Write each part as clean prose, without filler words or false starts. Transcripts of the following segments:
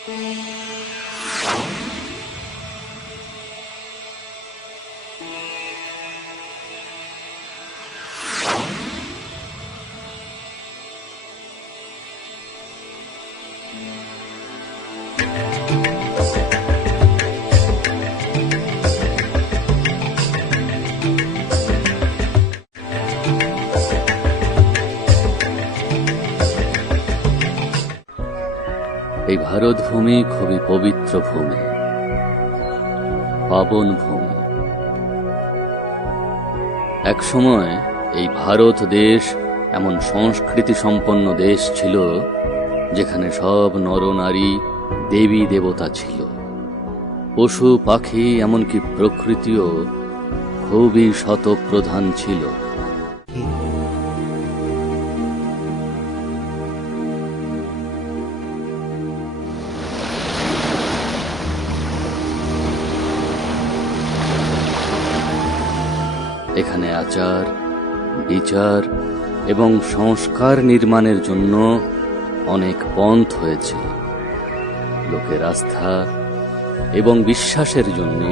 এই ভারত ভূমি খুবই পবিত্র ভূমি, পাবন ভূমি। একসময় এই ভারত দেশ এমন সংস্কৃতি সম্পন্ন দেশ ছিল যেখানে সব নরনারী দেবী দেবতা ছিল, পশু পাখি এমনকি প্রকৃতিও খুবই শতপ্রধান ছিল। এখানে আচার বিচার এবং সংস্কার নির্মাণের জন্য অনেক পন্থ হয়েছে। লোকের আস্থা এবং বিশ্বাসের জন্য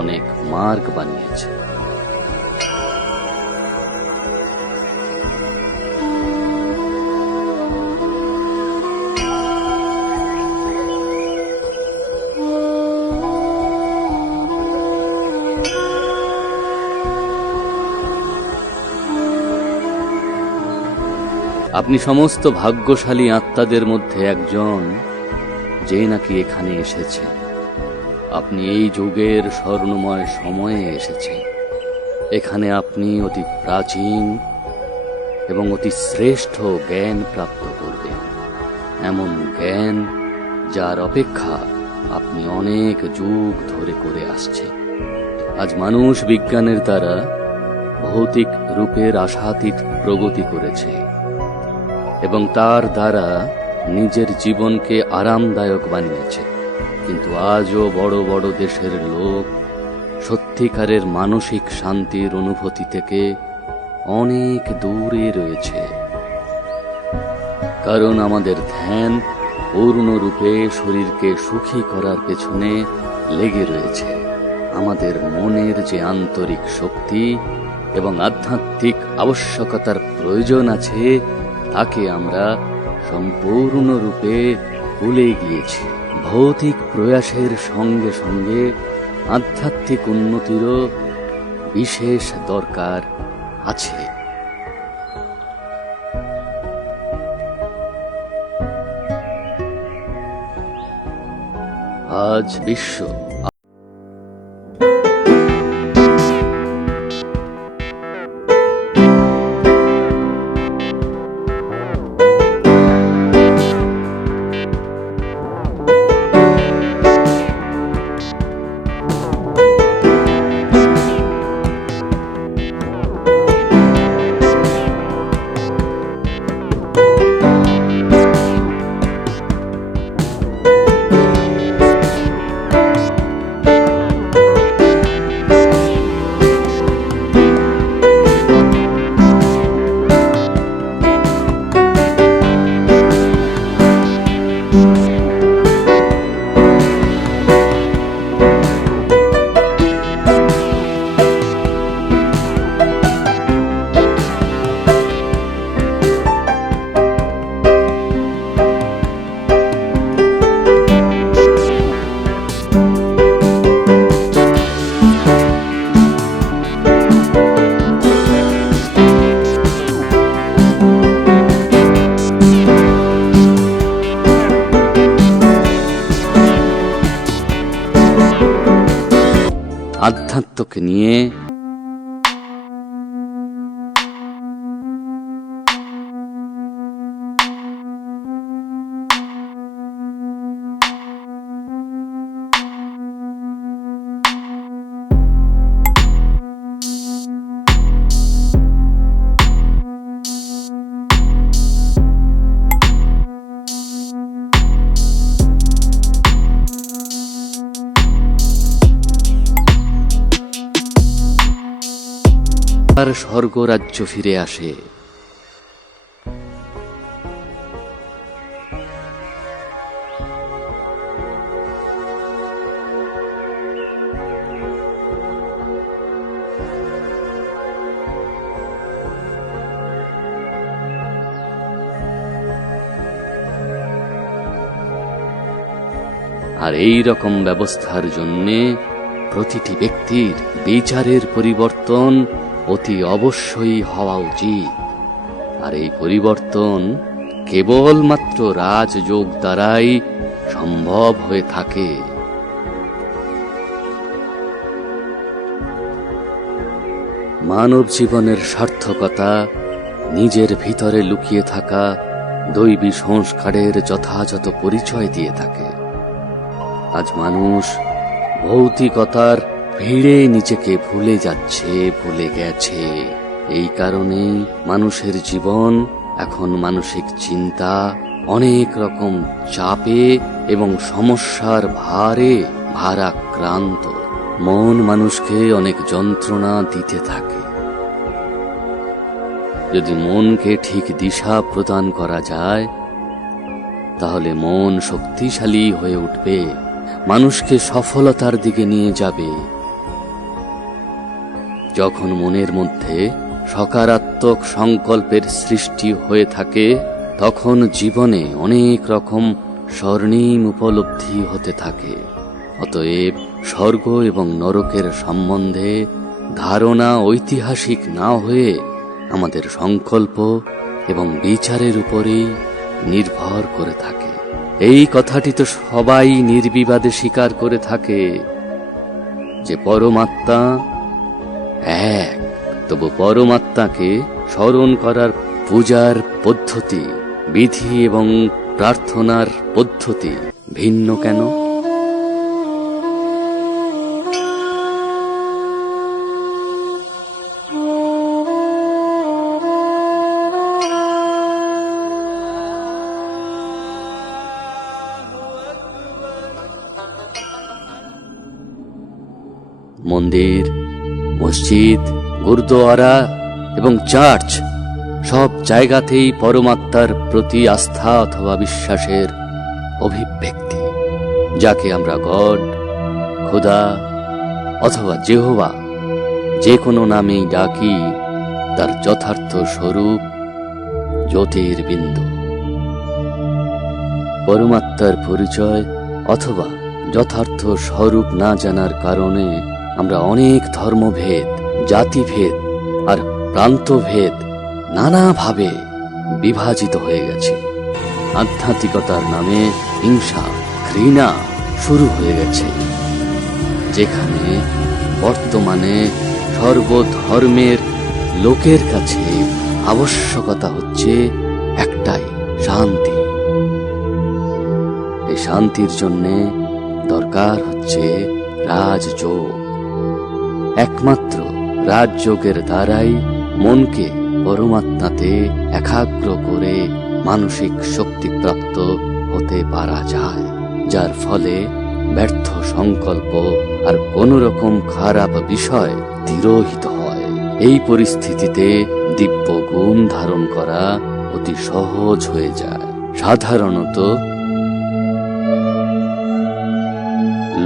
অনেক মার্গ বানিয়েছে। আপনি সমস্ত ভাগ্যশালী আত্মাদের মধ্যে একজন, যে নাকি এখানে এসেছেন। আপনি এই যুগের স্বর্ণময় সময়ে এসেছেন। এখানে আপনি অতি প্রাচীন এবং অতি শ্রেষ্ঠ জ্ঞান প্রাপ্ত করবেন, এমন জ্ঞান যার অপেক্ষা আপনি অনেক যুগ ধরে করে আসছেন। আজ মানুষ বিজ্ঞানের দ্বারা ভৌতিক রূপের আশাতীত প্রগতি করেছে এবং তার দ্বারা নিজের জীবনকে আরামদায়ক বানিয়েছে। কিন্তু আজও বড় বড় দেশের লোক সত্যিকারের মানসিক শান্তির অনুভূতি থেকে অনেক দূরে রয়েছে, কারণ আমাদের ধ্যান পূর্ণরূপে শরীরকে সুখী করার পেছনে লেগে রয়েছে। আমাদের মনের যে আন্তরিক শক্তি এবং আধ্যাত্মিক আবশ্যকতার প্রয়োজন আছে, তাকে আমরা সম্পূর্ণরূপে ভুলে গিয়েছি। ভৌতিক প্রয়াসের সঙ্গে সঙ্গে আধ্যাত্মিক উন্নতিরও বিশেষ দরকার আছে। আজ বিশ্ব আধ্যাত্মকে নিয়ে স্বর্গরাজ্য ফিরে আসে। আর এই রকম ব্যবস্থার জন্যে প্রতিটি ব্যক্তির বিচারের পরিবর্তন অতি অবশ্যই হওয়া উচিত। আর এই পরিবর্তন কেবলমাত্র রাজযোগ দ্বারাই সম্ভব হয়ে থাকে। মানব জীবনের সার্থকতা নিজের ভিতরে লুকিয়ে থাকা দৈবী সংস্কারের যথাযথ পরিচয় দিয়ে থাকে। আজ মানুষ ভৌতিকতার ভিড়ে নিজেকে ভুলে যাচ্ছে, ভুলে গেছে। এই কারণেই মানুষের জীবন এখন মানসিক চিন্তা, অনেক রকম চাপে এবং সমস্যার ভারে ভারাক্রান্ত। মন মানুষকে অনেক যন্ত্রণা দিতে থাকে। যদি মনকে ঠিক দিশা প্রদান করা যায়, তাহলে মন শক্তিশালী হয়ে উঠবে, মানুষকে সফলতার দিকে নিয়ে যাবে। যখন মনের মধ্যে সকারাত্মক সংকল্পের সৃষ্টি হয়ে থাকে, তখন জীবনে অনেক রকম স্বর্ণিম উপলব্ধি হতে থাকে। অতএব স্বর্গ এবং নরকের সম্বন্ধে ধারণা ঐতিহাসিক না হয়ে আমাদের সংকল্প এবং বিচারের উপরেই নির্ভর করে থাকে। এই কথাটি তো সবাই নির্বিবাদে স্বীকার করে থাকে যে পরমাত্মা এক। তবু পরমাত্মাকে স্মরণ করার পূজার পদ্ধতি, বিধি এবং প্রার্থনার পদ্ধতি ভিন্ন কেন? মন্দির, মসজিদ, গুরুদ্বারা এবং চার্চ সব জায়গাতেই পরমাত্মার প্রতি আস্থা অথবা বিশ্বাসের অভিব্যক্তি, যাকে আমরা গড, খোদা অথবা যেহোবা যে কোনো নামেই ডাকি, তার যথার্থ স্বরূপ জ্যোতির্বিন্দু। পরমাত্মার পরিচয় অথবা যথার্থ স্বরূপ না জানার কারণে আমরা অনেক ধর্মভেদ, জাতিভেদ আর প্রান্তভেদ নানাভাবে বিভাজিত হয়ে গেছে। আধ্যাত্মিকতার নামে হিংসা, ঘৃণা শুরু হয়ে গেছে, যেখানে বর্তমানে সর্বধর্মের লোকের কাছে আবশ্যকতা হচ্ছে একটাই, শান্তি। এই শান্তির জন্যে দরকার হচ্ছে রাজযোগ। একমাত্র রাজযোগের দ্বারাই মনকে পরমাত্মাতে একাগ্র করে মানসিক শক্তিপ্রাপ্ত হতে পারা যায়, যার ফলে ব্যর্থ সংকল্প আর কোন রকম খারাপ বিষয় তিরোহিত হয়। এই পরিস্থিতিতে দিব্য গুণ ধারণ করা অতি সহজ হয়ে যায়। সাধারণত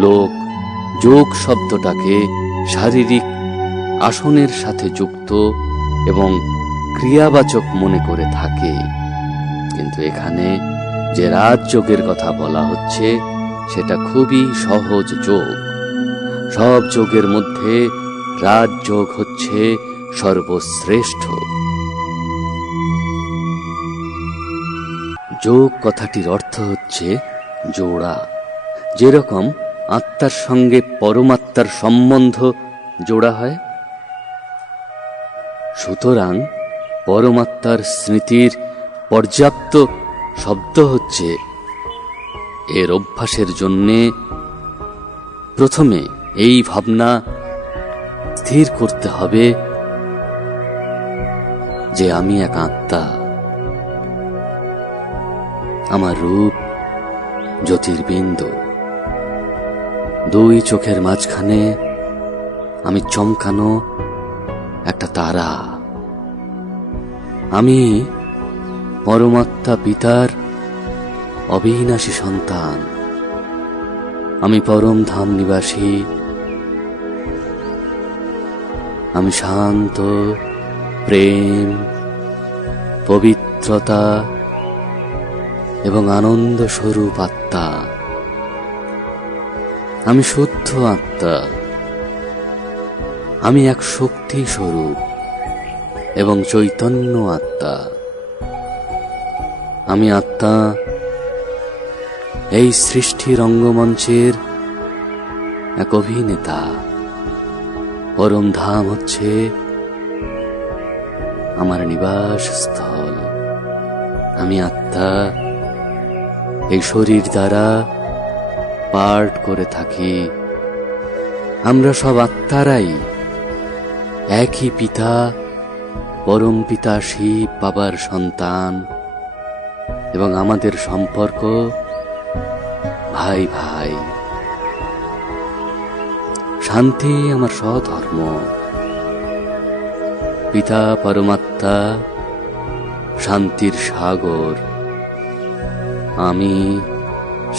লোক যোগ শব্দটাকে শারীরিক আসনের সাথে যুক্ত এবং ক্রিয়াবাচক মনে করে থাকে, কিন্তু এখানে যে রাজযোগের কথা বলা হচ্ছে সেটা খুবই সহজ যোগ। সব যোগের মধ্যে রাজযোগ হচ্ছে সর্বশ্রেষ্ঠ। যোগ কথাটির অর্থ হচ্ছে জোড়া। যেরকম আত্মার সঙ্গে পরমাত্মার সম্বন্ধ জোড়া হয়, সুতরাং পরমাত্মার স্মৃতির পর্যাপ্ত শব্দ হচ্ছে এর অভ্যাসের জন্যে প্রথমে এই ভাবনা স্থির করতে হবে যে আমি এক আত্মা, আমার রূপ জ্যোতির্বিন্দু, দুই চোখের মাঝখানে আমি চমকানো একটা তারা। আমি পরমাত্মা পিতার অবিনাশী সন্তান। আমি পরম ধাম নিবাসী। আমি শান্ত, প্রেম, পবিত্রতা এবং আনন্দ স্বরূপ আত্মা। আমি শুদ্ধ আত্মা, আমি এক শক্তি স্বরূপ এবং চৈতন্য আত্মা। আমি আত্মা এই সৃষ্টি রঙ্গমঞ্চের এক অভিনেতা। পরম ধাম হচ্ছে আমার নিবাস স্থল। আমি আত্মা এই শরীর দ্বারা পাঠ করে থাকি। আমরা সব আত্মারাই একই পিতা পরম পিতা শিব বাবার সন্তান, এবং আমাদের সম্পর্ক ভাই ভাই। শান্তি আমার স্বধর্ম। পিতা পরমাত্মা শান্তির সাগর। আমি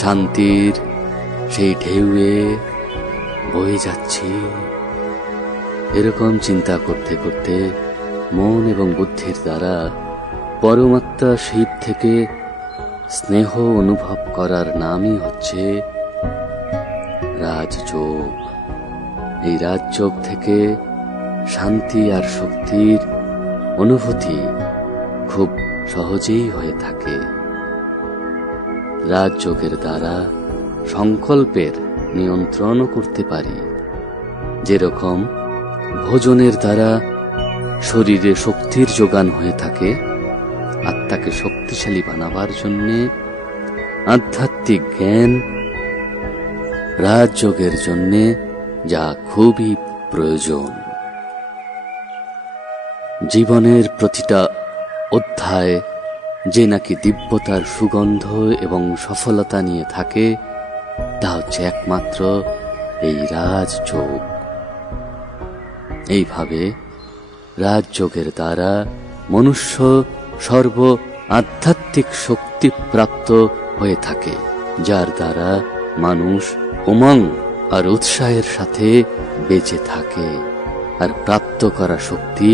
শান্তির সেই ঢেউয়ে বয়ে যাচ্ছি। এরকম চিন্তা করতে করতে মন এবং বুদ্ধির দ্বারা পরমাত্মা শিব থেকে স্নেহ অনুভব করার নামই হচ্ছে রাজযোগ। এই রাজযোগ থেকে শান্তি আর শক্তির অনুভূতি খুব সহজেই হয়ে থাকে। রাজযোগের দ্বারা সংকল্পের নিয়ন্ত্রণও করতে পারি। যেরকম ভোজনের দ্বারা শরীরে শক্তির যোগান হয়ে থাকে, আত্মাকে শক্তিশালী বানাবার জন্যে আধ্যাত্মিক জ্ঞান রাজযোগের জন্যে যা খুবই প্রয়োজন। জীবনের প্রতিটা অধ্যায় যে নাকি দিব্যতার সুগন্ধ এবং সফলতা নিয়ে থাকে, তা হচ্ছে একমাত্র এই রাজযোগ। এইভাবে রাজযোগের দ্বারা মনুষ্য সর্ব আধ্যাত্মিক শক্তি প্রাপ্ত হয়ে থাকে, যার দ্বারা মানুষ উমঙ্গ আর উৎসাহের সাথে বেঁচে থাকে, আর প্রাপ্ত করা শক্তি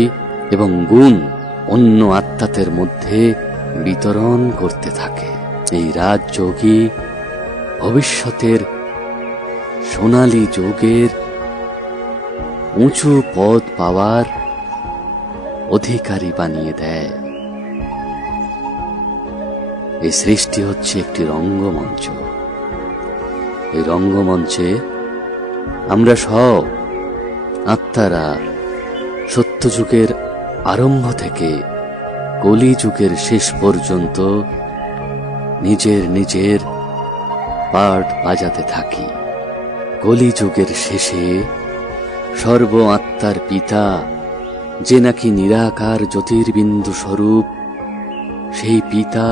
এবং গুণ অন্য আত্মাদের মধ্যে বিতরণ করতে থাকে। এই রাজযোগই ভবিষ্যতের সোনালী যুগের উঁচু পদ পাওয়ার অধিকারী বানিয়ে দেয়। এই সৃষ্টি হচ্ছে একটি রঙ্গমঞ্চ। এই রঙ্গমঞ্চে আমরা সব আত্মারা সত্যযুগের আরম্ভ থেকে কলিযুগের শেষ পর্যন্ত নিজের নিজের পার্ট বাজাতে থাকি। কলিযুগের শেষে সর্ব আত্মার পিতা, যে নাকি নিরাকার জ্যোতির্বিন্দু স্বরূপ, সেই পিতা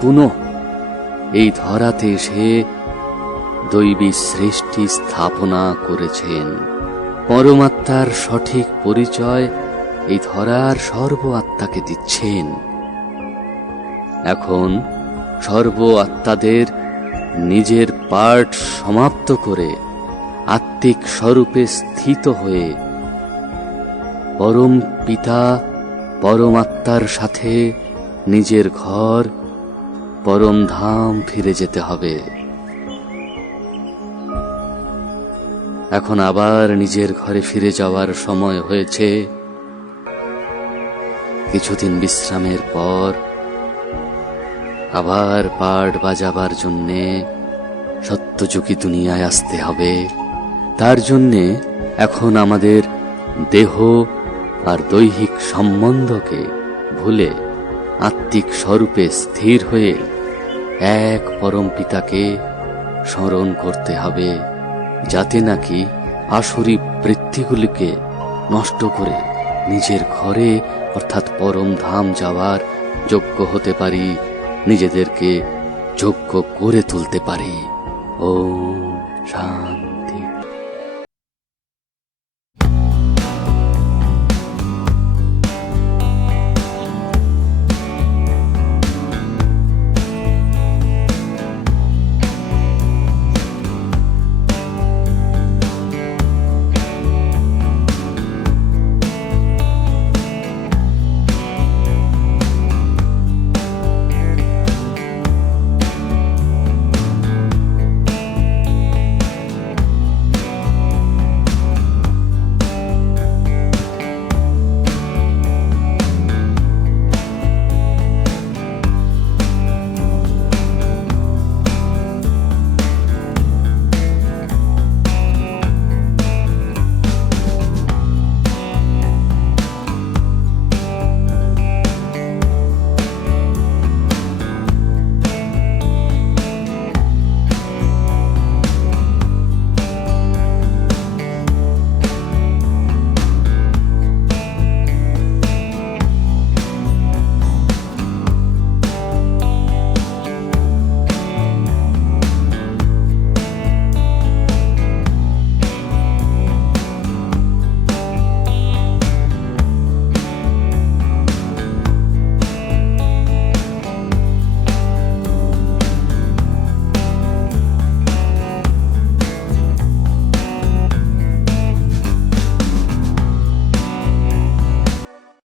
পুনঃ এই ধরাতে এসে দৈবী সৃষ্টি স্থাপনা করেছেন। পরমাত্মার সঠিক পরিচয় এই ধরার সর্ব আত্মাকে দিচ্ছেন। এখন সর্ব আত্মাদের নিজের পার্ট সমাপ্ত করে আত্মিক স্বরূপে স্থিত হয়ে পরম পিতা পরমাত্মার সাথে নিজের ঘর পরম ধাম ফিরে যেতে হবে। এখন আবার নিজের ঘরে ফিরে যাওয়ার সময় হয়েছে। কিছুদিন বিশ্রামের পর আবার পাট বাজাবার জন্যে সত্যযুগী দুনিয়ায় আসতে হবে। তার জন্যে এখন আমাদের দেহ আর দৈহিক সম্বন্ধকে ভুলে আত্মিক স্বরূপে স্থির হয়ে এক পরম পিতাকে স্মরণ করতে হবে, যাতে নাকি আসুরি বৃত্তিগুলিকে নষ্ট করে নিজের ঘরে অর্থাৎ পরম ধাম যাওয়ার যোগ্য হতে পারি, নিজেদেরকে যোগ্য করে তুলতে পারি। ওম শান্তি।